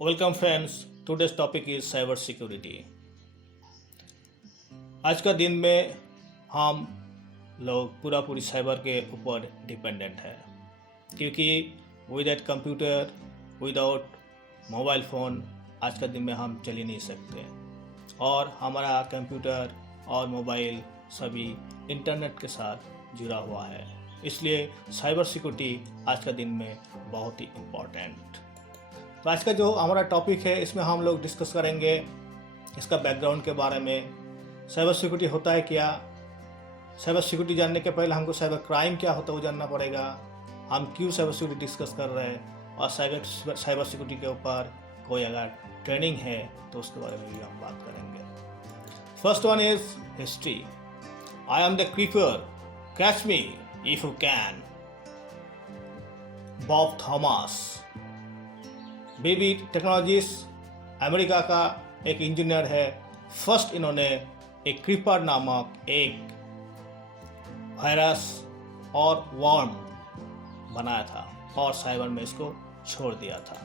Welcome friends, today's topic is cyber security. आज का दिन में हम लोग पूरी साइबर के ऊपर डिपेंडेंट है, क्योंकि without computer, without mobile phone आज का दिन में हम चल ही नहीं सकते। और हमारा कंप्यूटर और मोबाइल सभी इंटरनेट के साथ जुड़ा हुआ है, इसलिए साइबर सिक्योरिटी आज का दिन में बहुत ही इम्पोर्टेंट। तो आज का जो हमारा टॉपिक है, इसमें हम लोग डिस्कस करेंगे इसका बैकग्राउंड के बारे में। साइबर सिक्योरिटी होता है क्या, साइबर सिक्योरिटी जानने के पहले हमको साइबर क्राइम क्या होता है वो जानना पड़ेगा। हम क्यों साइबर सिक्योरिटी डिस्कस कर रहे हैं, और साइबर सिक्योरिटी के ऊपर कोई अगर ट्रेनिंग है तो उसके बारे में भी हम बात करेंगे। First one is history. I am the creeper, catch me if you can. Bob Thomas, baby technologies America का एक इंजीनियर है। फर्स्ट इन्होंने एक क्रीपर नामक एक वायरस और वर्म बनाया था और साइबर में इसको छोड़ दिया था।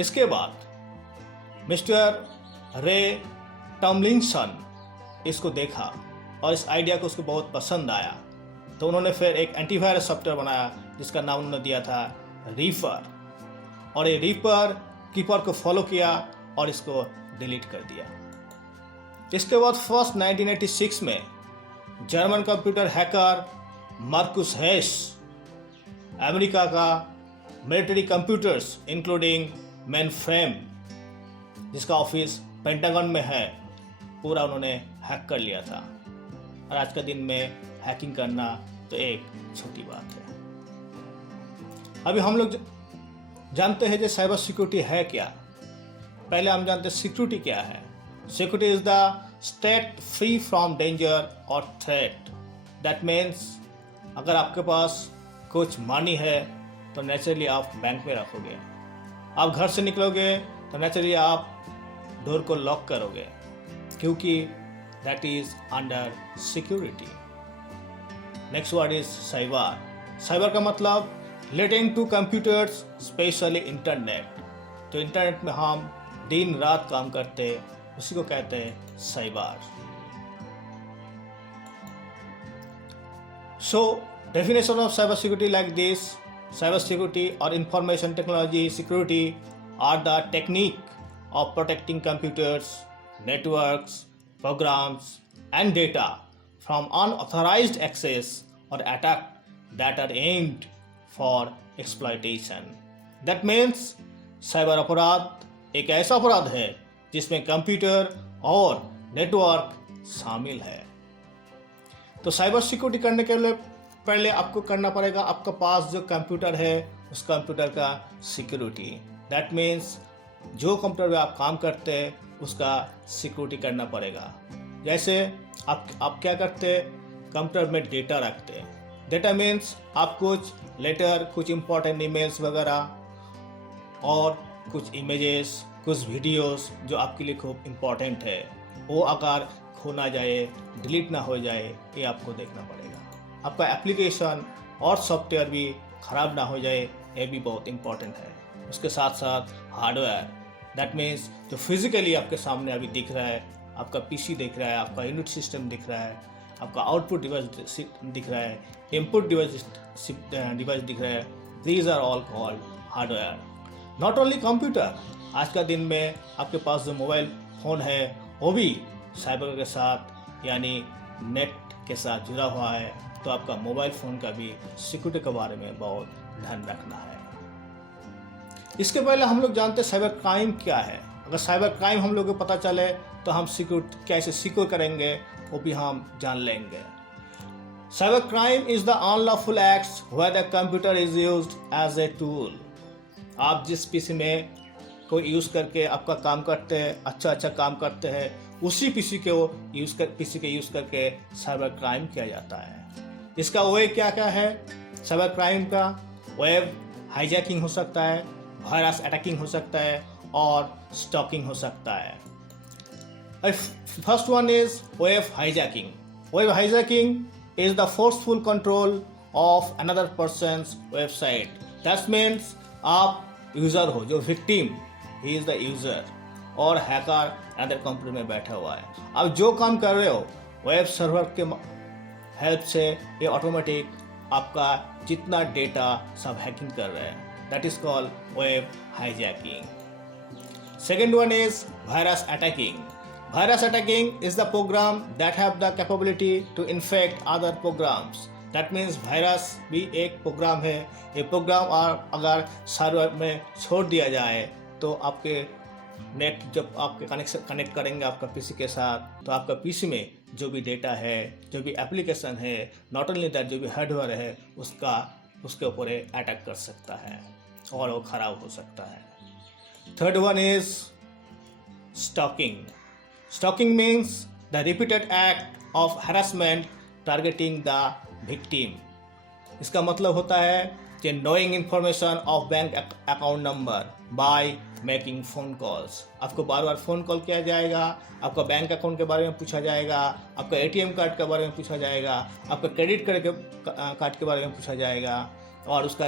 इसके बाद मिस्टर रे टॉमलिंसन इसको देखा और इस आइडिया को उसको बहुत पसंद आया, तो उन्होंने फिर एक एंटीवायरस सॉफ्टवेयर बनाया जिसका नाम उन्होंने दिया था रीपर। और ये रीपर कीपर को फॉलो किया और इसको डिलीट कर दिया। इसके बाद फर्स्ट 1986 में German computer hacker Markus Hess America का military computers including mainframe, जिसका ऑफिस पेंटागन में है, पूरा उन्होंने हैक कर लिया था। और आज का दिन में हैकिंग करना तो एक छोटी बात है। अभी हम लोग जानते हैं जो साइबर सिक्योरिटी है क्या। पहले हम जानते हैं सिक्योरिटी क्या है। Security is the state free from danger और थ्रेट। दैट मीन्स अगर आपके पास कुछ मनी है तो नेचुरली आप बैंक में रखोगे। आप घर से निकलोगे तो नेचुरली आप डोर को लॉक करोगे, क्योंकि that is under security. Next word is cyber. Cyber का मतलब relating to computers, specially internet. तो इंटरनेट में हम दिन रात काम करते हैं, उसी को कहते हैं cyber. So definition of cyber security like this: cyber security और information technology security are the technique of protecting computers, networks, programs and data from unauthorized access और attack that are aimed for exploitation. That means cyber अपराध एक ऐसा अपराध है जिसमें computer और network शामिल है। तो साइबर सिक्योरिटी करने के लिए पहले आपको करना पड़ेगा आपका पास जो कंप्यूटर है उस कंप्यूटर का सिक्योरिटी। दैट मीन्स जो कंप्यूटर में आप काम करते हैं उसका सिक्योरिटी करना पड़ेगा। जैसे आप क्या करते हैं, कंप्यूटर में डेटा रखते हैं। डेटा मीन्स आप कुछ लेटर, कुछ इंपॉर्टेंट ईमेल्स वगैरह और कुछ इमेजेस, कुछ वीडियोस जो आपके लिए खूब इम्पॉर्टेंट है, वो अगर खो ना जाए, डिलीट ना हो जाए, ये आपको देखना पड़ेगा। आपका एप्लीकेशन और सॉफ्टवेयर भी ख़राब ना हो जाए, ये भी बहुत इम्पॉर्टेंट है। उसके साथ साथ हार्डवेयर, दैट मीन्स जो फिजिकली आपके सामने अभी दिख रहा है, आपका पीसी दिख रहा है, आपका यूनिट सिस्टम दिख रहा है, आपका आउटपुट डिवाइस दिख रहा है, इनपुट डिवाइस दिख रहा है। These are all called hardware. Not only computer, आज का दिन में आपके पास जो मोबाइल फ़ोन है वो भी साइबर के साथ यानी नेट के साथ जुड़ा हुआ है, तो आपका मोबाइल फ़ोन का भी सिक्योरिटी के बारे में बहुत ध्यान रखना है। इसके पहले हम लोग जानते हैं साइबर क्राइम क्या है। अगर साइबर क्राइम हम लोग को पता चले तो हम कैसे सिक्योर करेंगे वो भी हम जान लेंगे। Cyber crime is the unlawful acts where the computer is used as a tool. आप जिस पीसी में को यूज़ करके आपका काम करते हैं, अच्छा काम करते हैं, उसी पीसी के यूज़ करके साइबर क्राइम किया जाता है। इसका वे क्या है साइबर क्राइम का? वेब हाईजैकिंग हो सकता है, वायरस अटैकिंग हो सकता है और स्टॉकिंग हो सकता है। First one is web hijacking. Web hijacking is the forceful control of another person's website. That means आप यूज़र हो जो victim, he is the user और हैकर अदर कंप्यूटर में बैठा हुआ है। अब जो काम कर रहे हो वेब सर्वर के हेल्प से ये ऑटोमेटिक आपका जितना डेटा सब हैकिंग कर रहे हैं। That is called web hijacking. Second one is virus attacking. Virus attacking is the program that have the capability to infect other programs. That means virus भी एक प्रोग्राम है। ये प्रोग्राम और अगर सर्वर में छोड़ दिया जाए तो आपके नेट जब आपके कनेक्ट करेंगे आपका पीसी के साथ, तो आपका पीसी में जो भी डेटा है, जो भी एप्लीकेशन है, नॉट ओनली दैट जो भी हार्डवेयर है उसके ऊपर अटैक कर सकता है और वो खराब हो सकता है। Third one is stalking. Stalking means the repeated act of harassment targeting the victim. इसका मतलब होता है कि knowing information of bank account number by making phone calls. आपको बार बार फ़ोन कॉल किया जाएगा, आपका बैंक अकाउंट के बारे में पूछा जाएगा, आपका एटीएम कार्ड के बारे में पूछा जाएगा, आपका क्रेडिट कार्ड के बारे में पूछा जाएगा और उसका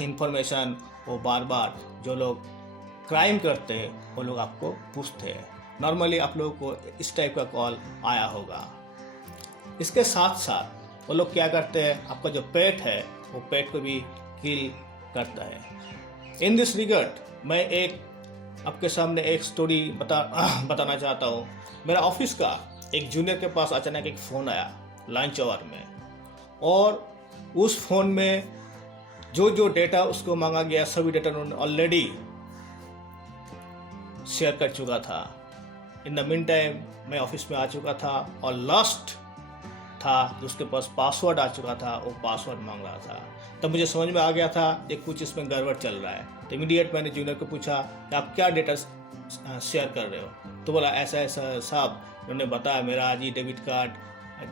इंफॉर्मेशन वो बार बार जो लोग क्राइम करते हैं वो लोग आपको पूछते हैं। नॉर्मली आप लोगों को इस टाइप का कॉल आया होगा। इसके साथ साथ वो लोग क्या करते हैं, आपका जो पेट है वो पेट को भी किल करता है। इन दिस रिगार्ड मैं एक आपके सामने एक स्टोरी बताना चाहता हूँ। मेरा ऑफिस का एक जूनियर के पास अचानक एक फ़ोन आया लंच आवर में, और उस फ़ोन में जो डेटा उसको मांगा गया सभी डेटा उन्होंने ऑलरेडी शेयर कर चुका था। इन द मीन टाइम मैं ऑफिस में आ चुका था और लास्ट था जो उसके पास पासवर्ड आ चुका था, वो पासवर्ड मांग रहा था। तब मुझे समझ में आ गया था कि कुछ इसमें गड़बड़ चल रहा है। तो इमीडिएट मैंने जूनियर को पूछा कि आप क्या डेटा शेयर कर रहे हो। तो बोला ऐसा ऐसा साहब, उन्होंने बताया मेरा आज ही डेबिट कार्ड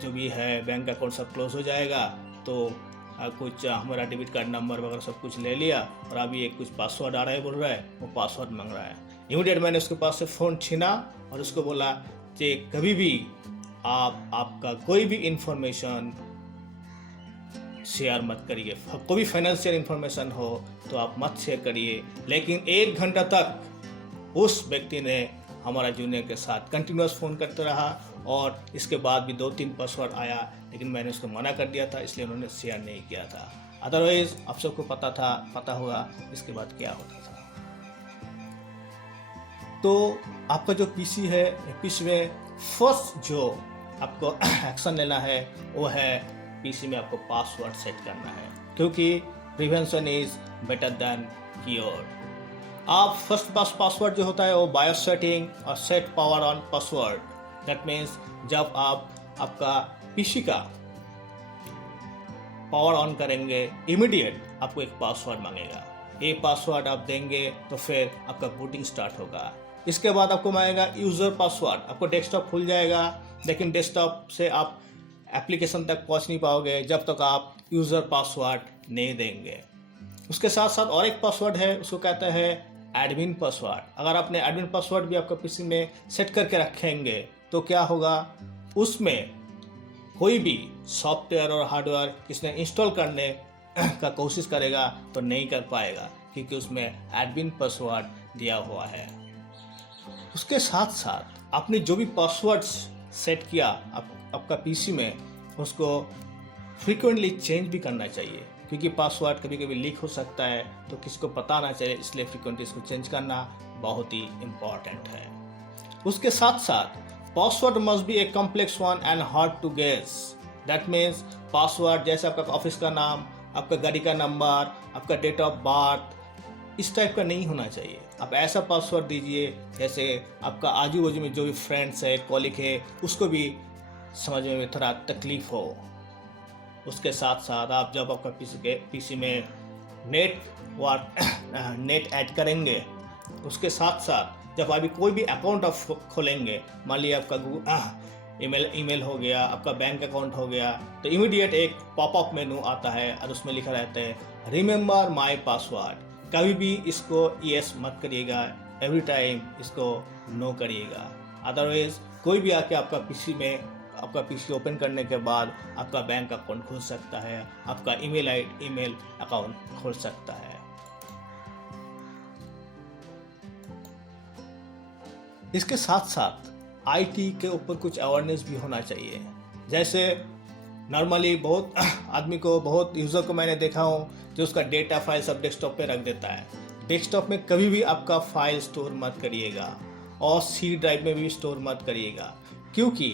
जो भी है बैंक अकाउंट सब क्लोज हो जाएगा, तो कुछ हमारा डेबिट कार्ड नंबर वगैरह सब कुछ ले लिया और अभी एक कुछ पासवर्ड आ रहा है बोल रहा है, वो पासवर्ड मांग रहा है। इमीडिएट मैंने उसके पास से फ़ोन छीना और उसको बोला कि कभी भी आपका कोई भी इंफॉर्मेशन शेयर मत करिए, कोई भी फाइनेंशियल इंफॉर्मेशन हो तो आप मत शेयर करिए। लेकिन 1 घंटा तक उस व्यक्ति ने हमारा जूनियर के साथ कंटिन्यूस फ़ोन करते रहा और इसके बाद भी 2-3 पासवर्ड आया, लेकिन मैंने उसको मना कर दिया था, इसलिए उन्होंने शेयर नहीं किया था। अदरवाइज आप सबको पता होगा इसके बाद क्या होता था। तो आपका जो पीसी है, पीसी में फर्स्ट जो आपको एक्शन लेना है वो है पीसी में आपको पासवर्ड सेट करना है, क्योंकि prevention is better than cure. आप फर्स्ट पासवर्ड जो होता है वो बायोस सेटिंग और set power on password. That means जब आप आपका पीसी का पावर ऑन करेंगे इमीडिएट आपको एक पासवर्ड मांगेगा। ये पासवर्ड आप देंगे तो फिर आपका बूटिंग स्टार्ट होगा। इसके बाद आपको मांगेगा यूज़र पासवर्ड। आपको डेस्कटॉप खुल जाएगा, लेकिन डेस्कटॉप से आप एप्लीकेशन तक पहुंच नहीं पाओगे जब तक आप यूज़र पासवर्ड नहीं देंगे। उसके साथ साथ और एक पासवर्ड है, उसको कहते हैं एडमिन पासवर्ड। अगर आपने एडमिन पासवर्ड भी आपका पीसी में सेट करके रखेंगे तो क्या होगा, उसमें कोई भी सॉफ्टवेयर और हार्डवेयर किसने इंस्टॉल करने का कोशिश करेगा तो नहीं कर पाएगा, क्योंकि उसमें एडमिन पासवर्ड दिया हुआ है। उसके साथ साथ आपने जो भी पासवर्ड्स सेट किया आपका पीसी में, उसको फ्रीक्वेंटली चेंज भी करना चाहिए, क्योंकि पासवर्ड कभी कभी लीक हो सकता है तो किसी को पता ना चले, इसलिए फ्रीक्वेंटली इसको चेंज करना बहुत ही इम्पॉर्टेंट है। उसके साथ साथ password must be a complex one and hard to guess. That means password जैसे आपका ऑफिस का नाम, आपका गाड़ी का नंबर, आपका डेट ऑफ बर्थ, इस टाइप का नहीं होना चाहिए। आप ऐसा पासवर्ड दीजिए जैसे आपका आजू बाजू में जो भी फ्रेंड्स है, कॉलीग है, उसको भी समझने में थोड़ा तकलीफ हो। उसके साथ साथ आप जब आपका पीसी में नेट ऐड करेंगे, उसके साथ साथ जब अभी कोई भी अकाउंट आप खोलेंगे, मान लिया आपका ईमेल हो गया, आपका बैंक अकाउंट हो गया, तो इमीडिएट एक पॉपअप मेनू आता है और उसमें लिखा रहता है रिमेंबर माय पासवर्ड। कभी भी इसको यस मत करिएगा, एवरी टाइम इसको नो करिएगा। अदरवाइज कोई भी आके आपका पीसी ओपन करने के बाद आपका बैंक अकाउंट खोल सकता है, आपका ईमेल अकाउंट खोल सकता है। इसके साथ साथ आईटी के ऊपर कुछ अवेयरनेस भी होना चाहिए। जैसे नॉर्मली बहुत आदमी को, बहुत यूज़र को मैंने देखा हूँ जो उसका डेटा फाइल सब डेस्कटॉप पे रख देता है। डेस्कटॉप में कभी भी आपका फाइल स्टोर मत करिएगा और सी ड्राइव में भी स्टोर मत करिएगा, क्योंकि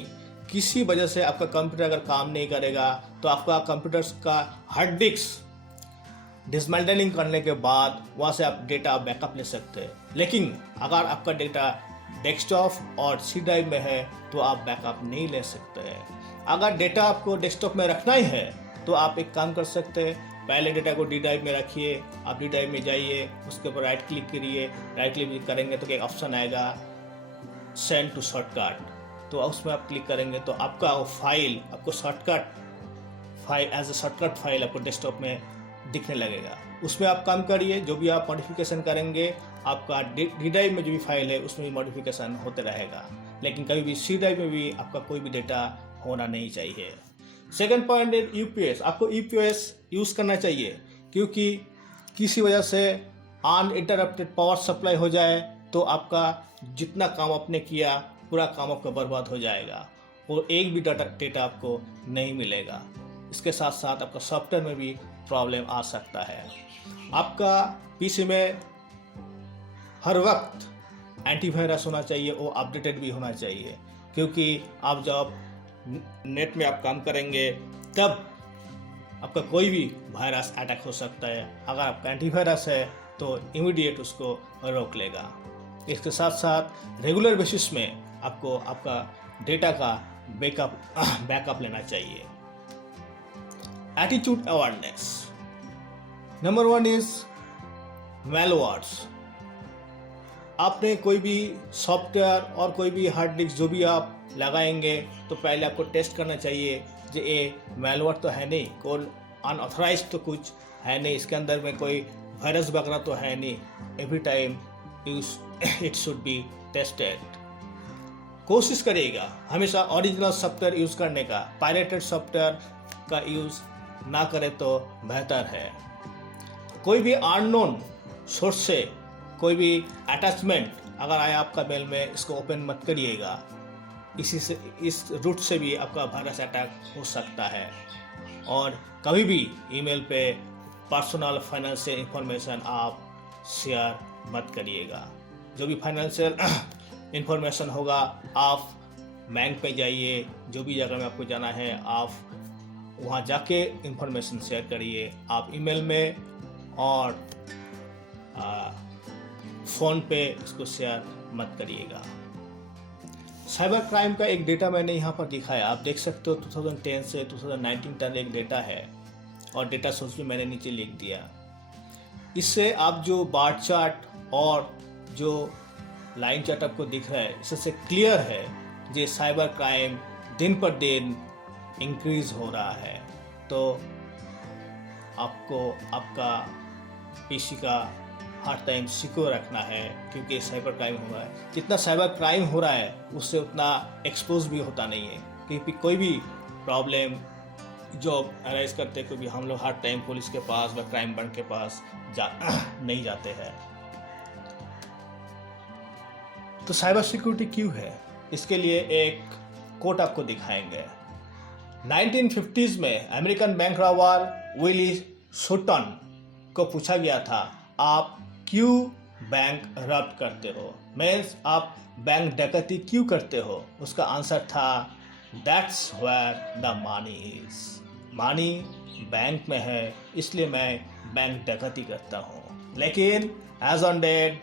किसी वजह से आपका कंप्यूटर अगर काम नहीं करेगा तो आपका कंप्यूटर का हार्ड डिस्क डिसमेंटलिंग करने के बाद वहाँ से आप डेटा बैकअप ले सकते हैं। लेकिन अगर आपका डेटा डेस्कटॉप और सी ड्राइव में है तो आप बैकअप नहीं ले सकते हैं। अगर डेटा आपको डेस्कटॉप में रखना ही है तो आप एक काम कर सकते हैं, पहले डेटा को डी ड्राइव में रखिए। आप डी ड्राइव में जाइए, उसके ऊपर राइट क्लिक करिए। राइट क्लिक करेंगे तो एक ऑप्शन आएगा सेंड टू शॉर्टकट, तो उसमें आप क्लिक करेंगे तो आपका वो फाइल आपको shortcut file as a shortcut file आपको डेस्कटॉप में दिखने लगेगा। उसमें आप काम करिए, जो भी आप मॉडिफिकेशन करेंगे आपका डी ड्राइव में जो भी फाइल है उसमें भी मॉडिफिकेशन होते रहेगा, लेकिन कभी भी सी ड्राइव में भी आपका कोई भी डेटा होना नहीं चाहिए। सेकंड पॉइंट है यूपीएस। आपको यूपीएस यूज़ करना चाहिए, क्योंकि किसी वजह से अनइंटरप्टेड पावर सप्लाई हो जाए तो आपका जितना काम आपने किया पूरा काम आपका बर्बाद हो जाएगा और एक भी डेटा आपको नहीं मिलेगा। इसके साथ साथ आपका सॉफ्टवेयर में भी प्रॉब्लम आ सकता है। आपका पीसी में हर वक्त एंटीवायरस होना चाहिए, वो अपडेटेड भी होना चाहिए, क्योंकि आप जब नेट में आप काम करेंगे तब आपका कोई भी वायरस अटैक हो सकता है। अगर आपका एंटीवायरस है तो इमीडिएट उसको रोक लेगा। इसके साथ साथ रेगुलर बेसिस में आपको आपका डेटा का बैकअप लेना चाहिए। Attitude awareness. Number 1 is malwares. आपने कोई भी सॉफ्टवेयर और कोई भी हार्ड डिस्क जो भी आप लगाएंगे तो पहले आपको टेस्ट करना चाहिए कि ये मैलवेयर तो है नहीं, कोई अनऑथराइज तो कुछ है नहीं, इसके अंदर में कोई वायरस वगैरह तो है नहीं। Every time it should be tested. कोशिश करिएगा हमेशा ओरिजिनल सॉफ्टवेयर यूज़ करने का, पायरेटेड सॉफ्टवेयर का यूज़ ना करें तो बेहतर है। कोई भी अननोन सोर्स से कोई भी अटैचमेंट अगर आया आपका मेल में, इसको ओपन मत करिएगा। इस रूट से भी आपका वायरस अटैक हो सकता है। और कभी भी ईमेल पे पर्सनल फाइनेंशियल इंफॉर्मेशन आप शेयर मत करिएगा। जो भी फाइनेंशियल इंफॉर्मेशन होगा आप बैंक पे जाइए, जो भी जगह में आपको जाना है आप वहाँ जाके इंफॉर्मेशन शेयर करिए। आप ईमेल में और फ़ोन पे इसको शेयर मत करिएगा। साइबर क्राइम का एक डेटा मैंने यहाँ पर दिखाया, आप देख सकते हो 2010 से 2019 तक एक डेटा है और डेटा सोर्स भी मैंने नीचे लिख दिया। इससे आप जो बार चार्ट और जो लाइन चार्ट आपको दिख रहा है, इससे क्लियर है कि साइबर क्राइम दिन पर दिन इंक्रीज हो रहा है। तो आपको आपका पीसी का हर टाइम सिक्योर रखना है, क्योंकि साइबर क्राइम हो रहा है। जितना साइबर क्राइम हो रहा है उससे उतना एक्सपोज भी होता नहीं है, क्योंकि कोई भी प्रॉब्लम जो अराइज करते कोई भी हम लोग हर टाइम पुलिस के पास व क्राइम ब्रांच के पास नहीं जाते हैं। तो साइबर सिक्योरिटी क्यों है, इसके लिए एक कोट आपको दिखाएंगे। 1950s में अमेरिकन बैंक रॉबर विली शोटन को पूछा गया था, आप क्यों बैंक रब्ट करते हो, मीन्स आप बैंक डकैती क्यों करते हो। उसका आंसर था that's where the money is. Money bank में है, इसलिए मैं बैंक डकैती करता हूँ। लेकिन as on date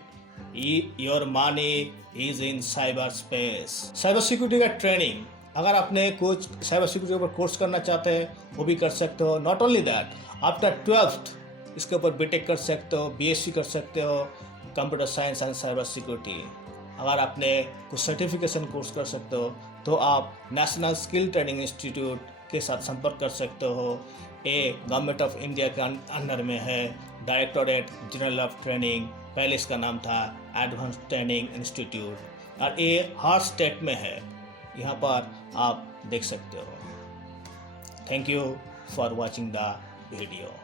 your money is in cyber space. Cyber security का ट्रेनिंग अगर आपने कुछ साइबर सिक्योरिटी के ऊपर कोर्स करना चाहते हैं वो भी कर सकते हो। Not only that, after 12th इसके ऊपर बीटेक कर सकते हो, बीएससी कर सकते हो, computer science and cyber security. अगर आपने कुछ सर्टिफिकेशन कोर्स कर सकते हो तो आप नेशनल स्किल ट्रेनिंग इंस्टीट्यूट के साथ संपर्क कर सकते हो। ये गवर्नमेंट ऑफ इंडिया के अंडर में है, डायरेक्टोरेट जनरल ऑफ ट्रेनिंग, पहले इसका नाम था एडवांस ट्रेनिंग इंस्टीट्यूट, और ये हर स्टेट में है। यहाँ पर आप देख सकते हो। Thank you for watching the video.